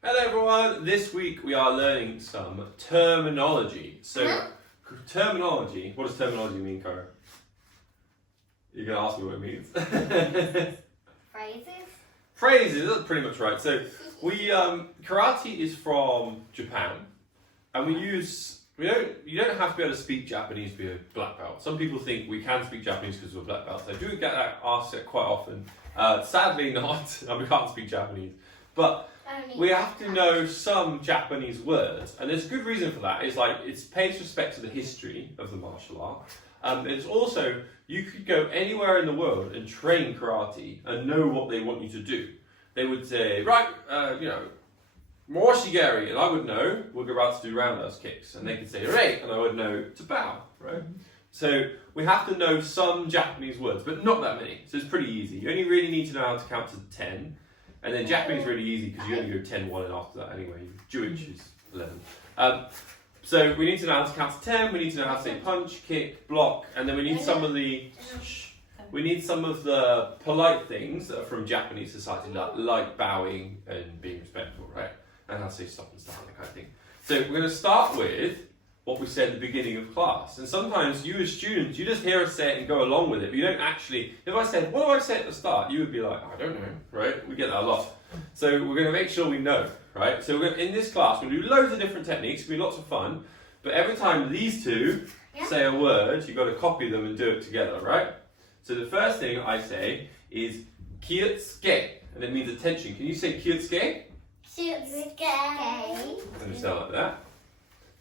Hello everyone, this week we are learning some terminology. So, terminology, what does terminology mean, Cara? You're going to ask me what it means. Phrases? Phrases, that's pretty much right. So, karate is from Japan, and you don't have to be able to speak Japanese to be a black belt. Some people think we can speak Japanese because we're black belts. I do get that asked quite often. Sadly not, we can't speak Japanese. But we have to know some Japanese words, and there's a good reason for that. It pays respect to the history of the martial art. It's also, you could go anywhere in the world and train karate and know what they want you to do. They would say, right, Morishigari, and I would know we're about to do roundhouse kicks, and they could say right, and I would know to bow, right? So we have to know some Japanese words, but not that many. So it's pretty easy. You only really need to know how to count to 10. And then Japanese is really easy because you only go 10, 1 and after that anyway. Jewish is 11. So we need to know how to count to 10, we need to know how to say punch, kick, block, and then we need some of the polite things that are from Japanese society, like bowing and being respectful, right? And how to say stop and start, that kind of thing. So we're going to start with what we said at the beginning of class. And sometimes you as students, you just hear us say it and go along with it, but you don't actually, if I said, what do I say at the start? You would be like, I don't know, right? We get that a lot. So we're going to make sure we know, right? So in this class, we're going to do loads of different techniques, it's going to be lots of fun, but every time these two say a word, you've got to copy them and do it together, right? So the first thing I say is kiotsuke, and it means attention. Can you say kiotsuke? Kiotsuke. And you sound like that.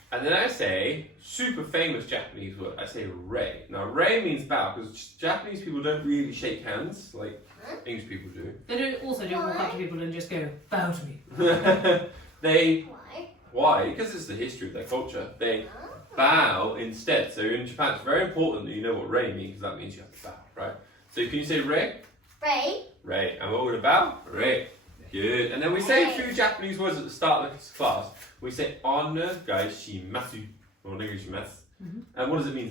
And then I say, super famous Japanese word, I say rei. Now rei means bow, because Japanese people don't really shake hands like English people do. They don't walk up to people and just go, bow to me. Why? Because it's the history of their culture. They bow instead. So in Japan it's very important that you know what rei means, because that means you have to bow, right? So can you say rei? Rei. Rei. And what we're going to bow? Rei. Good. And then we say a few Japanese words at the start of the class. We say onegaishimasu. Onegaishimasu. And what does it mean?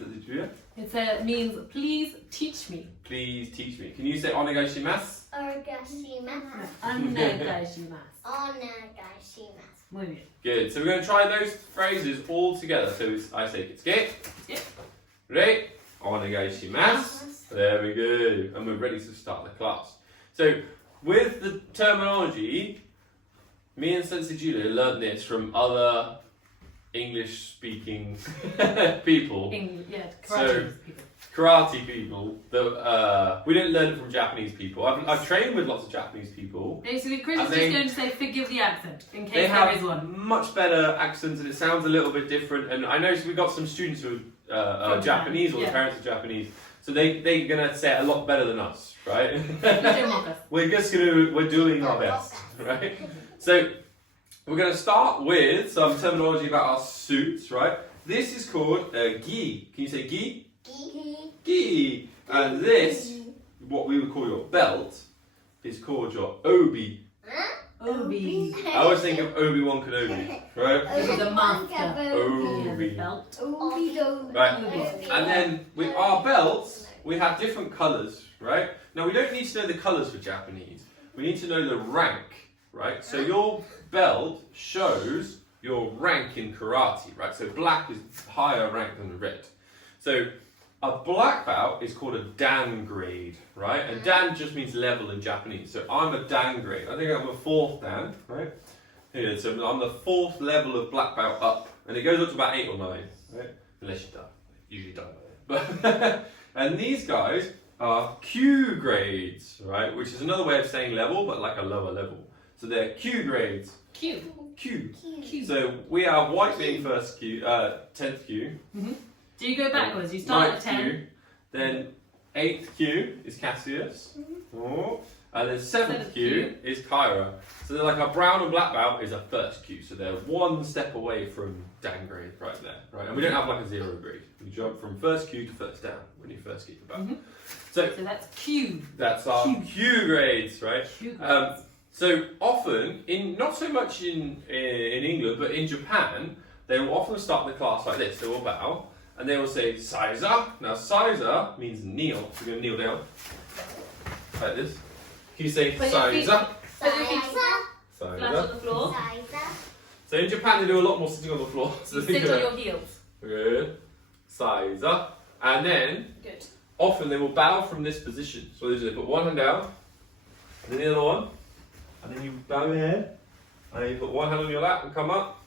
It means please teach me. Please teach me. Can you say onegaishimasu? Onegaishimasu. Onegaishimasu. Onegaishimasu. Muy bien. Good. So we're going to try those phrases all together. So I say kitsuke. Yep. Rei. Onegaishimasu. There we go. And we're ready to start the class. So with the terminology, me and Sensei Julia learned this from other English-speaking people. Karate people. That we didn't learn it from Japanese people. I've trained with lots of Japanese people. Basically, Chris is just going to say, forgive the accent, in case they there is have one. much better accents, and it sounds a little bit different. And I noticed we got some students who are Japanese, or the parents are Japanese. So they're gonna say it a lot better than us, right? We're doing our best, right? So we're gonna start with some terminology about our suits, right? This is called gi. Can you say gi? Gi. And this, what we would call your belt, is called your obi. Obi. I always think of Obi-Wan Kenobi, right? The master. Obi. Belt. Right. And then with our belts, we have different colours, right? Now we don't need to know the colours for Japanese. We need to know the rank, right? So your belt shows your rank in karate, right? So black is higher rank than red. So a black belt is called a dan grade, right? And dan just means level in Japanese. So I'm a dan grade. I think I'm a 4th dan, right? Here, so I'm the 4th level of black belt up. And it goes up to about 8 or 9, right? Unless you die. Usually die by then. But and these guys are Q grades, right? Which is another way of saying level, but like a lower level. So they're Q grades. Q. So we have white being first Q, 10th Q. Do you go backwards? You start at 10. Q, then 8th Q is Cassius. And then 7th Q is Kyra. So they're like a brown and black belt is a first Q. So they're one step away from Dan grade right there. Right? And we don't have like a 0 grade. We jump from first Q to first Dan when you first get the belt. So that's Q. That's our Q grades, right? Q grades. So often, not so much in England, but in Japan, they will often start the class like this. They will bow, and they will say Saiza. Now Saiza means kneel. So we're going to kneel down like this. Can you say Saiza? Flat Saiza. on the floor. Sizer. So in Japan they do a lot more sitting on the floor. So You they sit do on it. your heels. Good. Saiza. And then Good. often they will bow from this position. So they put one hand down, and then the other one, and then you bow your head, and then you put one hand on your lap and come up,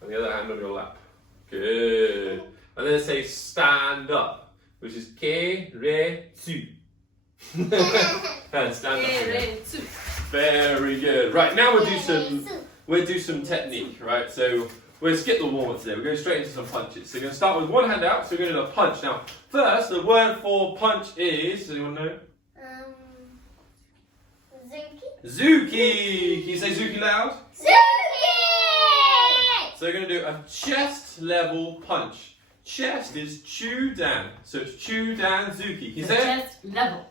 and the other hand on your lap. Good. And then they say stand up, which is ke re tsu. And stand up again. Very good. Right, now we'll do some technique, right? So we'll skip the warm up today. We're going straight into some punches. So we're going to start with one hand out, so we're going to do a punch. Now, first, the word for punch is, does anyone know? Zuki. Zuki! Can you say Zuki loud? Zuki! So we're going to do a chest level punch. Chest is Chudan. So it's Chudan Zuki. Can you say it? Chest level.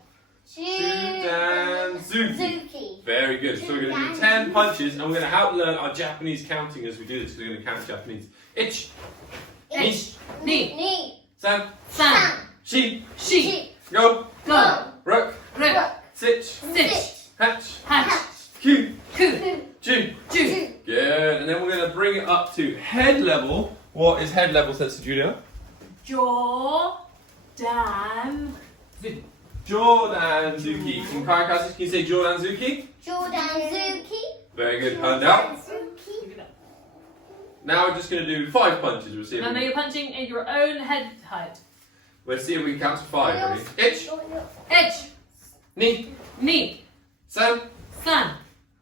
Chudan Zuki. Zuki. Very good. So we're going to do 10 punches and we're going to outlearn our Japanese counting as we do this. We're going to count Japanese. Ich, Ich, ni, Ni. san, san, shi, shi, go, go, ruk, ruk, sich, stitch, hatch, hatch, ku, ku, ju. ju. Good. And then we're going to bring it up to head level. What is head level, Sensei Julia? Jaw, dan, zu. Jordan Zuki. In Karakashi, can you say Jordan Zuki? Jordan Zuki. Very good. Hand out. Zuki. Now we're just going to do 5 punches. We'll see if Remember, we you're punching at your own head height. we'll see if we can count to 5. Ready? Ich, Ich, ni, ni, san, san,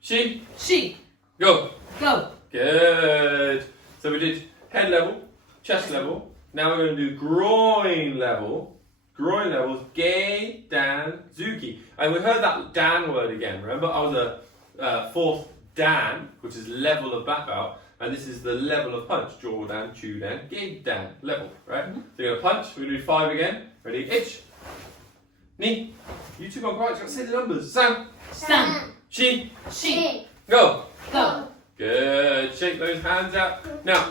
shi, shi, go. go. Good. So we did head level, chest level. Now we're going to do groin level. Groin level is ge, dan, zuki. And we heard that dan word again. Remember, I was a fourth dan, which is level of black belt. And this is the level of punch. Jordan, chudan, ge, dan, level. Right? So you're going to punch. We're going to do 5 again. Ready? Ich, ni. You two got quiet. You've got to say the numbers. San, San, shi, shi, go. go. Good. Shake those hands out. Now,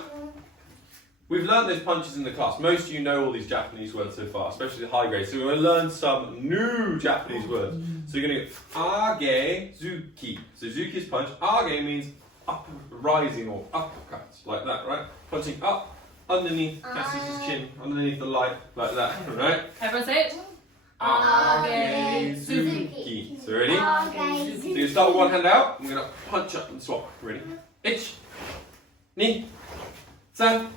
we've learned those punches in the class. Most of you know all these Japanese words so far, especially the high grade. So we're going to learn some new Japanese words. So you're going to go age zuki. So zuki is punch. Age means up, rising or uppercut, like that, right? Punching up underneath Cassie's chin, underneath the light, like that, right? Everyone say it. Age zuki. So ready? So you start with one hand out. I'm going to punch up and swap. Ready? Ich, ni, san,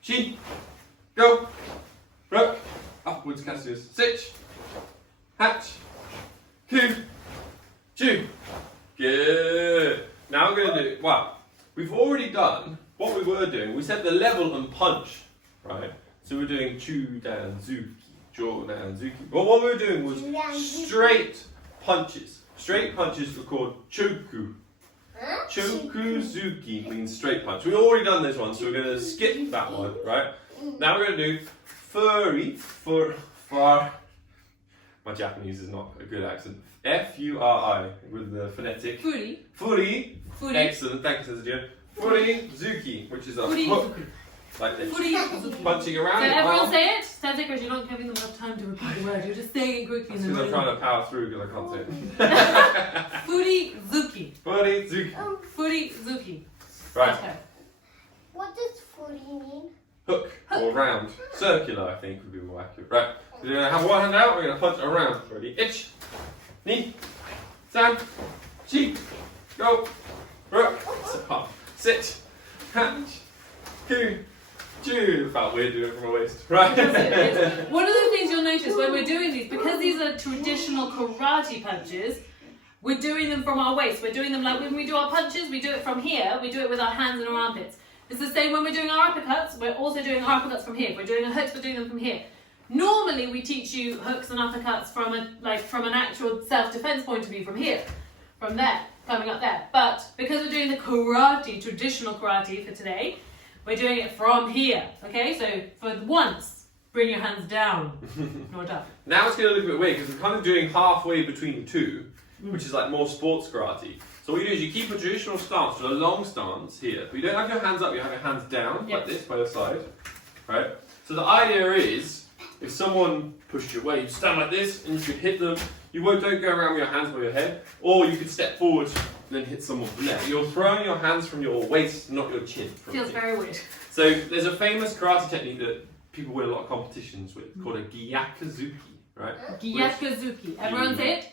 shi, go, ruk, upwards casters, sich, hatch, ku, ju. Good. Now I'm going to do, well, we've already done what we were doing. We said the level and punch, right? So we're doing chu, dan, zuki, jo, dan, zuki. Well, what we were doing was straight punches. Straight punches were called choku. Chokuzuki means straight punch. We've already done this one, so we're going to skip that one, right? Now we're going to do furi, far. My Japanese is not a good accent. F-U-R-I with the phonetic. Furi, Furi. furi, Excellent, thank you, Sensei. Furi Zuki, which is a furi, hook zuki. like this. Furi, zuki. Punching So around. everyone arm. say it. Stand because you're not giving them enough time to repeat the word. You're just saying it quickly. That's and because I'm then trying to power through because I can't say it. Furi, zuki. Furi Zuki. Furi, zuki. Right. Okay. What does footy mean? Hook or round. Circular, I think, would be more accurate. Right. So we're going to have one hand out, we're going to punch around. Ready? Ich, ni, san, shi, go, ruk, up, sit, hatch, ku, ju. Felt weird doing it from my waist. Right. One of the things you'll notice when we're doing these, because these are traditional karate punches, we're doing them from our waist. We're doing them like when we do our punches, we do it from here, we do it with our hands and our armpits. It's the same when we're doing our uppercuts, we're also doing our uppercuts from here. If we're doing a hooks, we're doing them from here. Normally we teach you hooks and uppercuts from an actual self-defense point of view from here, from there, coming up there. But because we're doing the karate, traditional karate for today, we're doing it from here. Okay, so for once, bring your hands down. No down. Now it's going to look a bit weird because we're kind of doing halfway between the two, which is like more sports karate. So what you do is you keep a traditional stance with a long stance here, but you don't have your hands up, you have your hands down, like this, by your side, right? So the idea is, if someone pushed you away, you stand like this, and you could hit them. Don't go around with your hands by your head, or you could step forward then hit someone from there. You're throwing your hands from your waist, not your chin. From Feels here. very weird. So there's a famous karate technique that people win a lot of competitions with called a gyakuzuki, right? Gyakuzuki. Everyone say it.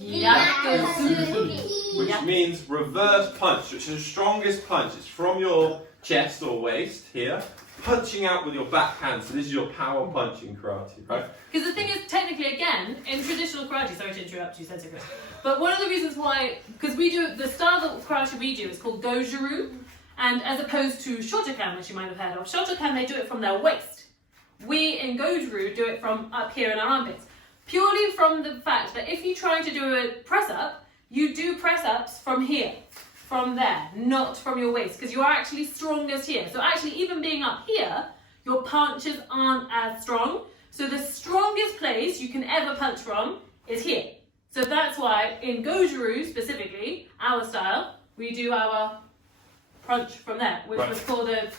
Gyakuzuki. Which means reverse punch, which is the strongest punch. It's from your chest or waist here, punching out with your back hand. So this is your power punch in karate, right? Because the thing is, technically, again, in traditional karate, sorry to interrupt you, Sensei Chris, but one of the reasons why, because we do, the style of karate we do is called Goju-ryu, and as opposed to Shotokan, which you might have heard of, Shotokan, they do it from their waist. We, in Goju-ryu, do it from up here in our armpits. Purely from the fact that if you're trying to do a press-up, you do press-ups from here, from there, not from your waist, because you are actually strongest here. So actually, even being up here, your punches aren't as strong. So the strongest place you can ever punch from is here. So that's why in Goju-ryu specifically, our style, we do our punch from there, which was called a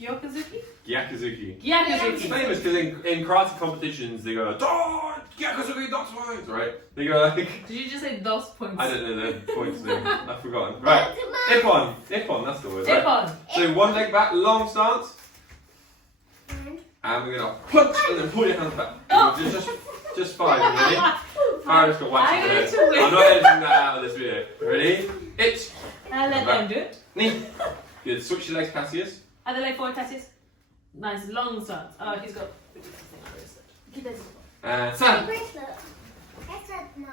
Gyakuzuki? Gyakuzuki. It's Gyakuzuki. famous because in karate competitions they go, "Don't Gyakuzuki, that's points," right? They go like, Did you just say those points? I don't know the points thing. I've forgotten. Right, Ippon, that's the word. Right? Ippon. So one leg back, long stance, and we're gonna punch and then pull your hands back. Oh. Just 5, ready? Iris got wax I'm in going her to head. win. I'm not editing that out of this video. Ready? Itch. And let them do it. Knee. Good. Switch your legs, Cassius. Other leg forward, Cassius. Nice long stance. Oh, he's got. Sam. Good.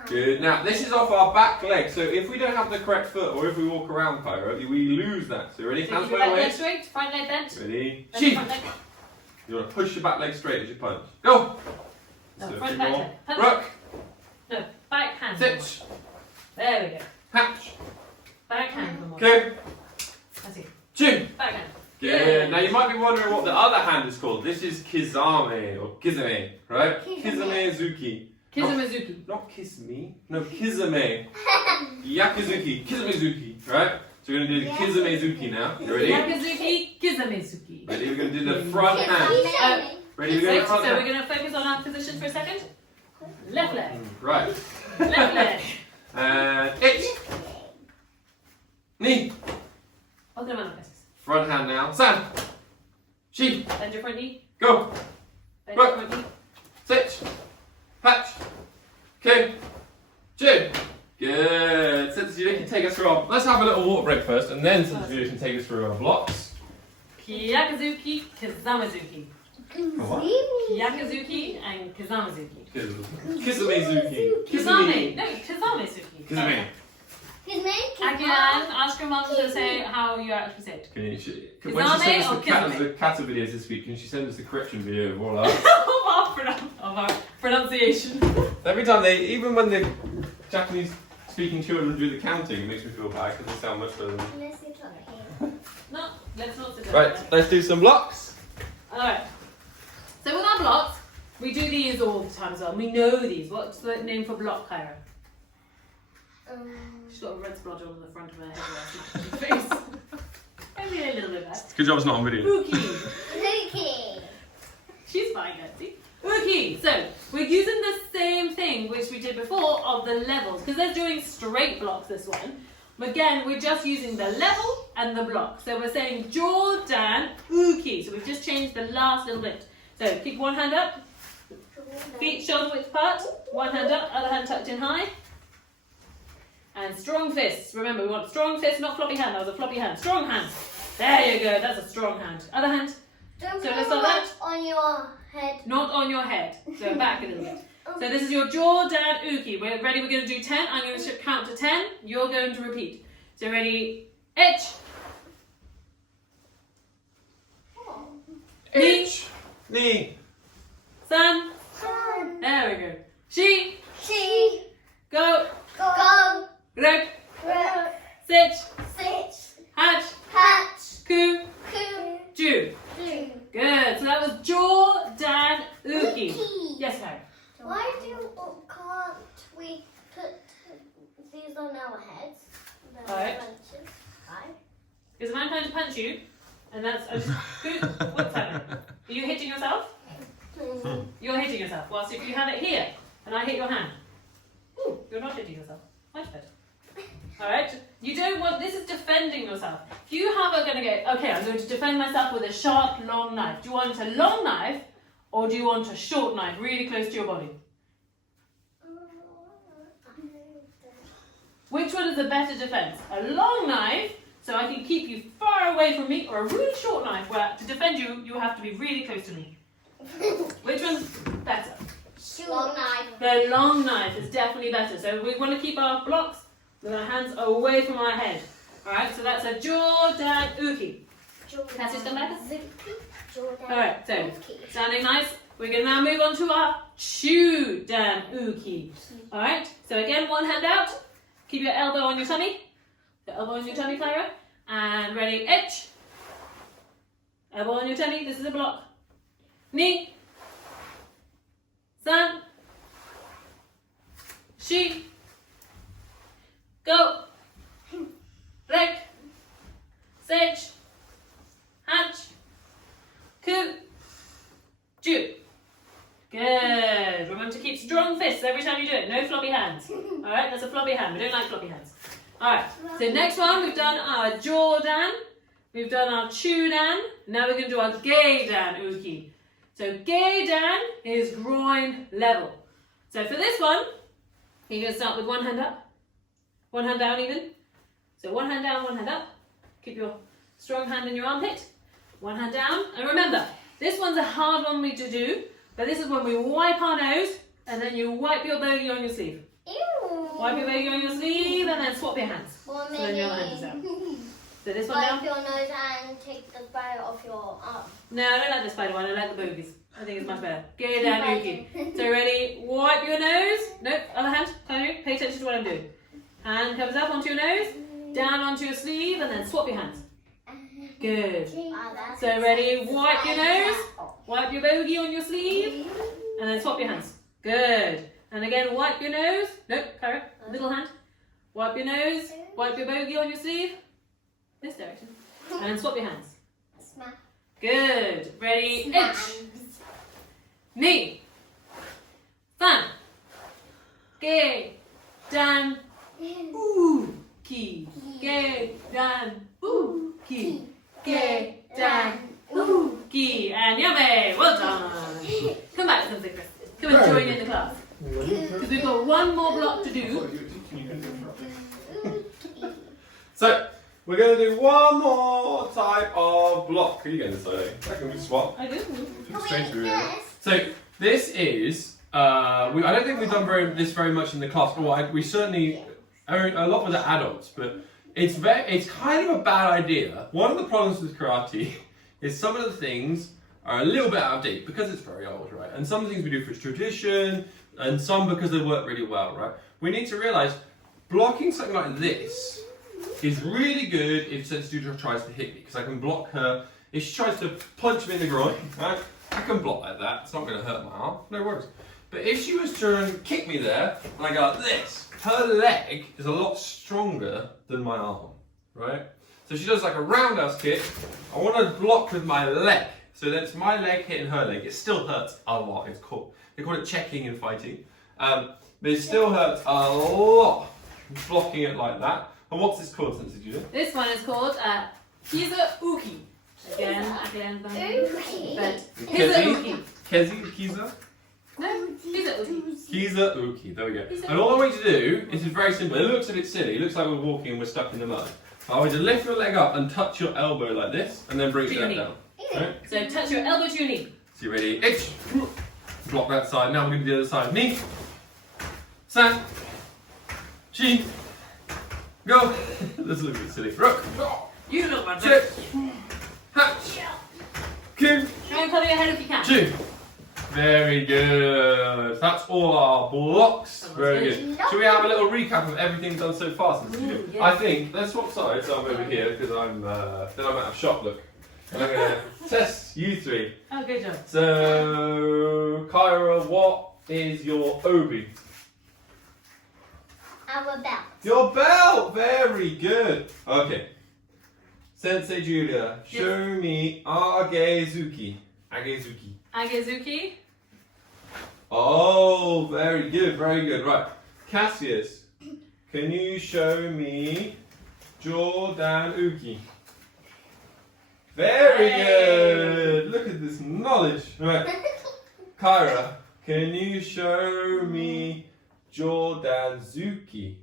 Good. Now this is off our back leg. So if we don't have the correct foot, or if we walk around, Pyro, we lose that. So ready? So Hands keep your by back leg waist. straight, front leg bent. Ready? Then Sheep. front leg. You want to push your back leg straight as you punch. Go. No, So front keep back on. leg. Punch. Rook. No, back hand. Sit. There we go. Hatch. Back hand. One more. Go. That's it. Chin. Back hand. Good. Now you might be wondering what the other hand is called. This is Kizame or Kizame, right? Kizame. Kizamezuki. Kizamezuki. Not kiss me. No, Kizame. Yakuzuki. Kizamezuki. Right? So we're going to do the Kizamezuki now. You ready? Yakuzuki, Kizamezuki. Ready? We're going to do the front hand. Ready? We're going Wait, to so front we're hand. going to focus on our position for a second. Left leg. Right. Left leg. And itch. Knee. Open them up, guys. Front hand now. Sam. Sheep. Bend your front knee. Go. Bend your front knee. Sit. Patch. Okay. Chin. Good. Sensei, you can take us through our. Let's have a little water break first, and then Sensei you can take us through our blocks. Yakuzuki, Kizamezuki. What? Yakuzuki and Kizamezuki. Kizamezuki. Kizame. No, Kizamezuki. Kizame. Again, ask your mum to say how you actually say it. When she sends Kizame us or the kata videos this week, can she send us the correction video of all our? of our pronunciation. Every time even when the Japanese speaking children do the counting, it makes me feel bad because they sound much better than me. No, let's not sit down. Right, let's do some blocks. Alright. So with our blocks, we do these all the time as well. We know these. What's the name for block, Kyra? She's got a red splodge on the front of her head. Her face. Maybe a little bit bad. Good job it's not on video. Ookie. She's fine, Betsy. Okay, so we're using the same thing which we did before of the levels because they're doing straight blocks this one. Again, we're just using the level and the block. So we're saying Jordan Uki. So we've just changed the last little bit. So keep one hand up, feet shoulder width apart, one hand up, other hand tucked in high. And strong fists. Remember, we want strong fists, not floppy hand. That was a floppy hand. Strong hand. There you go. That's a strong hand. Other hand. Don't So put let's it start that. on your head. Not on your head. So back a little bit. So this is your Jordan Uki. We're ready. We're going to do 10. I'm going to count to 10. You're going to repeat. So ready? Itch. Oh. Knee. Sun. Sun. There we go. She. She. Go. Go. Rek. Rook. Sit. Sit. Hatch. Hatch. Ku. Coo. Ju. Do. Good. So that was Jordan Uki. Yes, Harry. Why can't we put these on our heads? The Alright. bunches. Why? Because if I'm trying to punch you, and that's good. What's happening? Are you hitting yourself? You're hitting yourself. Whilst if you have it here, and I hit your hand, ooh, you're not hitting yourself. Much better. All right. don't want, this is defending yourself. If you are going to go, okay, I'm going to defend myself with a sharp, long knife. Do you want a long knife or do you want a short knife, really close to your body? Which one is a better defense? A long knife, so I can keep you far away from me, or a really short knife where to defend you, you have to be really close to me. Which one's better? Long knife. The long knife is definitely better. So we want to keep our blocks with our hands away from our head. Alright, so that's a Jordan Uki. That's just come back. Alright, so standing nice. We're going to now move on to our Chudan Uki. Alright, so again, one hand out. Keep your elbow on your tummy. The elbow on your tummy, Clara. And ready, edge. Elbow on your tummy, this is a block. Knee. San. Shi. Go. Leg. Sage. Hatch. Ku. Ju. Good. Remember to keep strong fists every time you do it. No floppy hands. Alright, that's a floppy hand. We don't like floppy hands. Alright, so next one, we've done our Jordan. We've done our Chudan. Now we're going to do our Geidan Uki. So Geidan is groin level. So for this one, you're going to start with one hand up. One hand down even. So one hand down, one hand up. Keep your strong hand in your armpit. One hand down. And remember, this one's a hard one to do. But this is when we wipe our nose and then you wipe your bogey on your sleeve. Ew. Wipe your bogey on your sleeve and then swap your hands. 1 So then your hands out. So this one Wipe down. your nose and take the spider off your arm. No, I don't like the spider one. I like the bogies. I think it's much better. Get down, Yuki. So ready? Wipe your nose. Nope. Other hand. Pay attention to what I'm doing. Hand comes up onto your nose, down onto your sleeve, and then swap your hands. Good. So ready? Wipe your nose. Wipe your bogey on your sleeve, and then swap your hands. Good. And again, wipe your nose. Nope, Clara, little hand. Wipe your nose. Wipe your bogey on your sleeve. This direction. And then swap your hands. Smash. Good. Ready? Edge. Knee. Fan. Ge. Dan. Ooh. Ki. Ge. Dan. Ooh. Ki. Ge. Dan. Ooh. Ki. And yummy. Well done. Come back, come Chris. Come and join in the class. Because we've got one more block to do. So, we're going to do one more type of block. Are you going to say? I can we swap? I do. Strange to realize. So, this is, I don't think we've done this very much in the class. Well, we certainly, a lot with the adults, but it's kind of a bad idea. One of the problems with karate is some of the things are a little bit out of date because it's very old, right? And some of the things we do for tradition, and some because they work really well, right? We need to realize blocking something like this is really good if Sensei tries to hit me, because I can block her. If she tries to punch me in the groin, right, I can block like that. It's not going to hurt my arm, no worries. But if she was to kick me there, and I go like this, her leg is a lot stronger than my arm, right? So she does like a roundhouse kick. I want to block with my leg. So that's my leg hitting her leg. It still hurts a lot. They call it checking in fighting. But it still hurts a lot blocking it like that. And what's this called, Sensei Julia? This one is called Kiza Uki. Again, Uki. but Kiza Uki. Kiza? No, Kiza Uki. Kiza Uki, there we go. And all I want you to do is very simple. It looks a bit silly. It looks like we're walking and we're stuck in the mud. I want you to lift your leg up and touch your elbow like this, and then bring it back down. Right? So touch your elbow to your knee. So you ready? Itch. Block that side. Now we're going to do the other side. Knee. San. Chi. Go. This looks a bit silly. Rook. You look like Chip. Hatch. King. Try and cover your head if you can. Two. Very good. That's all our blocks. That was Very good. good. Should we have a little recap of everything done so far since you do? Yes. I think, let's swap sides. I'm over here because I'm then I'm out of shot look. And I'm going to test you three. Oh, good job. So, Kyra, what is your obi? Our belt. Your belt! Very good. Okay. Sensei Julia, show me Agezuki. Agezuki. Agezuki. Oh, very good, very good. Right. Cassius, can you show me Jordan Uki. Very good. Look at this knowledge. Right. Kyra, can you show me Jordan Zuki?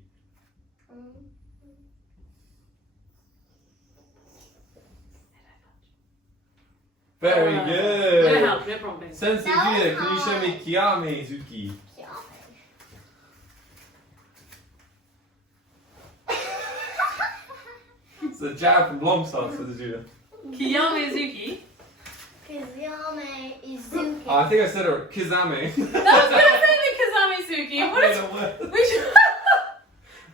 Very No good. help, no problem. Sensei Julia, can you show me Kiyame Zuki? It's a jab from Longstart, Sensei Julia. Kiyame Zuki. Kizame Izuki. Oh, I think I said it. Kizame. I was gonna say Kazami Zuki. What is? We should.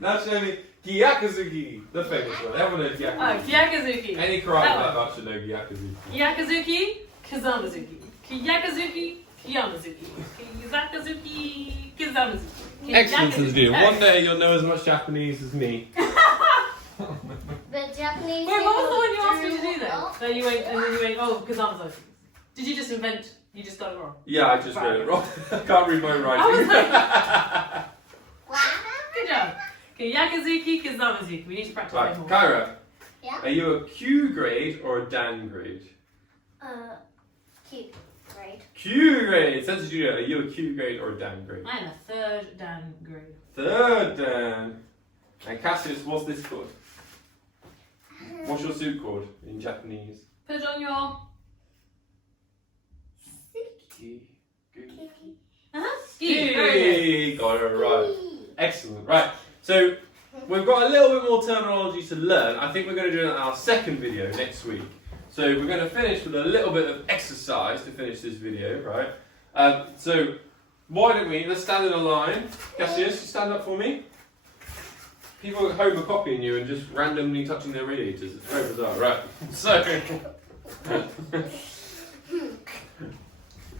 Now show me Gyakazuki, the famous one. Everyone knows Gyakazuki. Gyakazuki. Any karate That black belt should know Gyakazuki. Gyakazuki, Kazamazuki. Gyakazuki, Kiyamazuki. Kizakazuki, Kizamazuki. Excellent, Sensei Julia. Gyakazuki. One day you'll know as much Japanese as me. The Japanese. Wait, what was the one you asked me to people do then? know. That you went, and then you went, oh, Kazamazuki. Did you just invent? You just got it wrong. Yeah, I just read it wrong. I can't read my I was writing. like, good job. Okay, Yakazuki, Kazamazuki. We need to practice Right, more. Kyra, Yeah. are you a Q grade or a Dan grade? Cute. Right. Q grade. Sensei Julia, are you a Q grade or a Dan grade? I am a third Dan grade. Third Dan. And Cassius, what's this called? What's your suit called in Japanese? Put it on your. Ski. Ski. Very good. Ski. Got it right. Excellent. Right. So we've got a little bit more terminology to learn. I think we're going to do it in our second video next week. So we're going to finish with a little bit of exercise to finish this video, right? So why don't let's stand in a line. Cassius, you stand up for me. People at home are copying you and just randomly touching their radiators. It's very bizarre, right? So,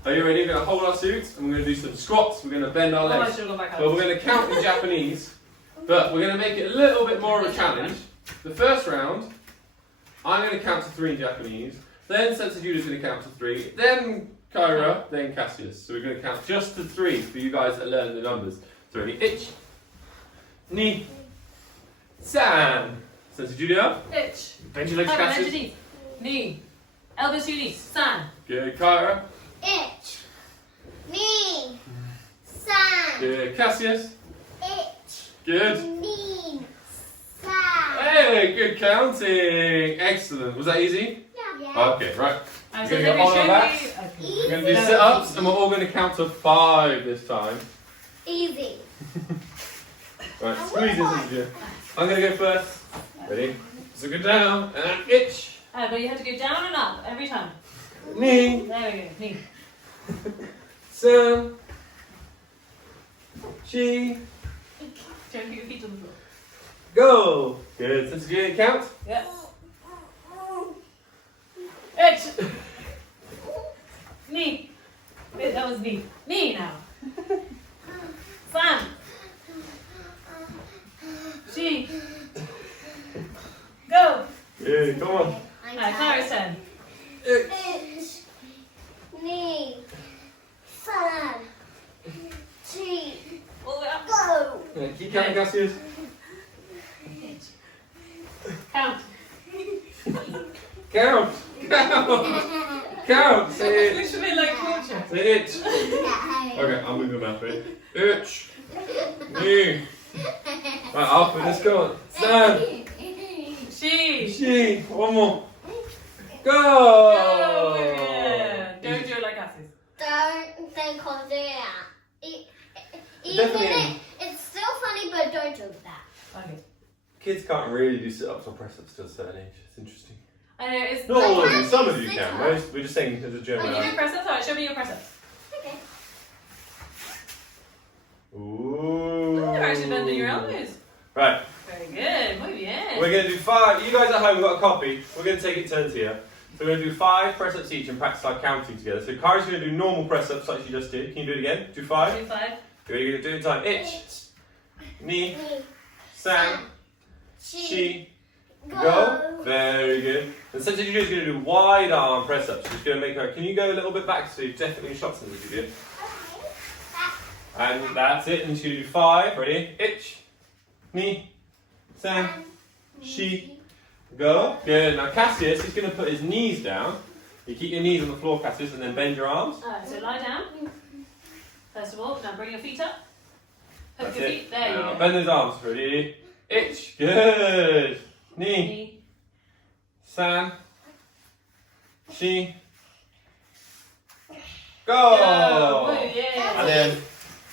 are you ready? We're going to hold our suits and we're going to do some squats. We're going to bend our Oh, I legs. should have gone back But up. we're going to count in Japanese, but we're going to make it a little bit more of a challenge. The first round, I'm going to count to 3 in Japanese, then Sensei Julia's going to count to 3, then Kyra, then Cassius. So we're going to count just to 3 for you guys that learn the numbers. So ready? Ich, ni, san. Sensei Julia, Itch. bend your legs, Kyra, bend your Cassius. knees. Knee. Elbows to your knees. San. Good, Kyra. Itch. Knee. San. Good, Cassius. Itch. Good. Knee. San. Hey, good counting. Excellent. Was that easy? Yeah. Okay, right. So We're gonna let go me on show our you. backs. Okay. We're going to do sit-ups and we're all going to count to 5 this time. Easy. Right, squeeze this into you. I'm going to go first. Ready? So go down and itch. But you have to go down and up every time. Knee. There we go. Knee. San. Chi. Don't put your feet on the floor. Go. Good. Since you count. Yeah. Itch. Knee. Wait, that was knee. Knee now. San. She. Go. Good. Come on. Alright, Clara's turn. Itch. Itch. Knee. San. Chi. All the way up. Go. Yeah, keep counting, Cassius. Count. Count. Count. Count. Say it. Literally like culture. Say it. Okay, I'll move your mouth. Ready? Itch. Knee. Right, up and let's go. San. She. Chi. One more. Go. Oh, yeah. Don't do it like us. Don't think of that. Definitely. It's still funny, but don't do that. Okay. Kids can't really do sit-ups or press-ups till a certain age. It's interesting. I know it's. Not all of can't you. Some do of you can. sit-ups. Most, we're just saying as a Oh, general. you do press ups? Alright, show me your press ups. Okay. Ooh. You're actually bending your elbows. Right. Very good. Muy bien. We're going to do 5. You guys at home have got a copy. We're going to take it turns here. So we're going to do 5 press-ups each and practice our counting together. So Kari's going to do normal press-ups like she just did. Can you do it again? Do 5. Do 5. You're going to do it in time. Itch. Knee. San. Chi. Go. Very good. And Sensei Julia is going to do wide arm press-ups. She's going to make her. Can you go a little bit back so you definitely shot Sensei Julia? And that's it. And she's going to do 5. Ready? Itch. Knee. San. She. Go. Good. Now Cassius is going to put his knees down. You keep your knees on the floor, Cassius, and then bend your arms. Alright, so lie down. First of all, now bring your feet up. Hook That's your it. feet. There you Now go. bend those arms. Ready? Itch. Good. Knee. Knee. San. She. Go. Woo, yeah. And then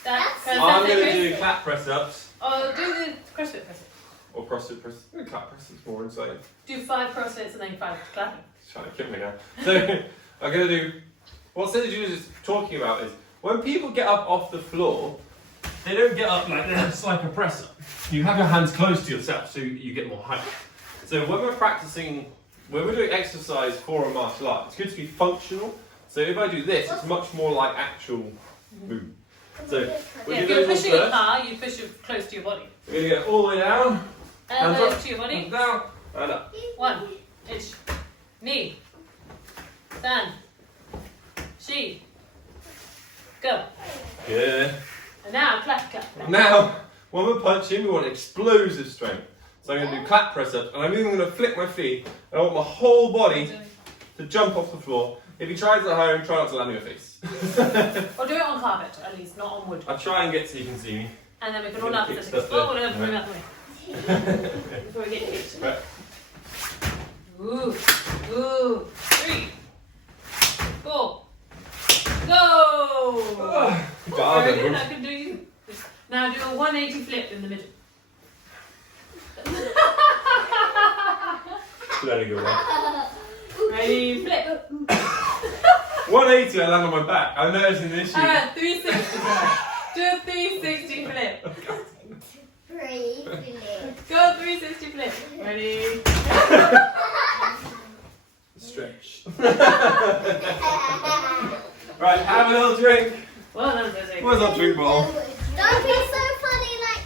That's I'm going to Chris. do clap press ups. Oh, do the CrossFit press. Or CrossFit press. Clap press is more insane. Do 5 CrossFits and then 5 clapping. He's trying to kill me now. So I'm going to do. What Cindy Julius is talking about is when people get up off the floor, they don't get up like that, just like a press up. You have your hands close to yourself so you get more height. So when we're practicing, when we're doing exercise for a martial art, it's good to be functional. So if I do this, it's much more like actual movement. So we Yeah, do if you're those ones pushing it first. hard, you push it close to your body. We're going to get all the way down, Hands Elbows up. to your body. hands down, and up. 1. Itch. Knee. Stand. She. Go. Good. And now clap, clap. Now, when we're punching, we want explosive strength. So I'm going to do clap press ups, and I'm even going to flick my feet, and I want my whole body to jump off the floor. If you try this at home, try not to land on your face. Or do it on carpet, at least, not on wood. I'll try and get so you can see me. And then we can You're roll gonna up kick the stuff Oh, there. whatever, move out the way. Before we get kicked. Right. Ooh. Ooh. 3. 4. Go! Very good, I can do you. Now do a 180 flip in the middle. Let it go. Ready, flip. 180, I land on my back. I'm noticing the issue. 360. Do a 360 flip. Go 360 flip. Ready? Stretch. Right, have a little drink. Well done, Sophie. Where's our drink bottle? Don't be so funny, like,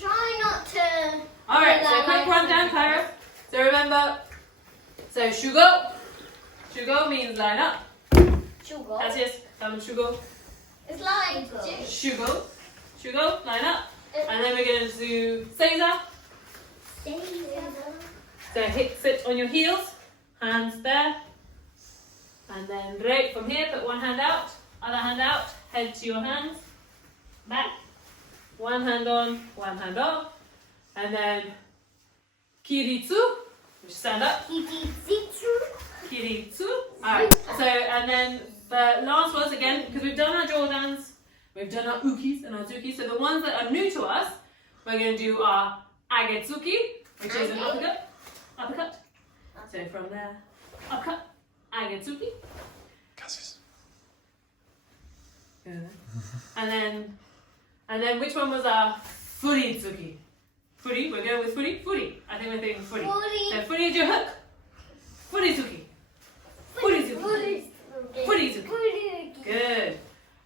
try not to. Alright, so quick rundown, Kyra. So remember, so shugo. Shugo means line up. Sugar. That's yes, shugo. It's like Shugo. Shugo, line up. And then we're going to do seiza. So sit on your heels, hands there. And then right from here, put one hand out, other hand out, head to your hands, back. One hand on, one hand off. And then kiritsu, which stand up. Kiritsu. Alright, so and then the last ones again, because we've done our Jordans, we've done our ukis and our zukis. So the ones that are new to us, we're going to do our agetsuki, which is an uppercut. Uppercut. So from there, uppercut, agetsuki. And then which one was our furitsuki? Furi, we're going with furi? Furi. I think we're thinking furi. So furi is your hook. Furitsuki. Furitsuki. Furitsuki. Good.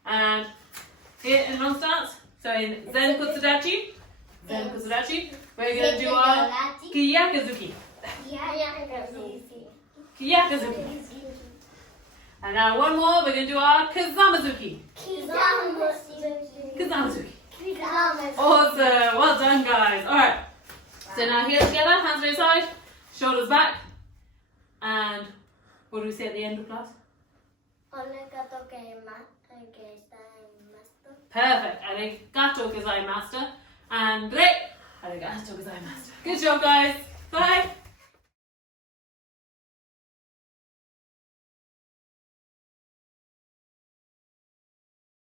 And here in long stance, so in Zen Kutsudachi, we're going to do our Kiyakazuki. Kiyakazuki. And now one more, we're going to do our Kazamazuki. Kazamazuki. Awesome. Well done, guys. Alright. So now here together, hands by your side, shoulders back. And what do we say at the end of class? Perfect. Arigato gozaimasu. And re. Arigato gozaimasu. Good job, guys.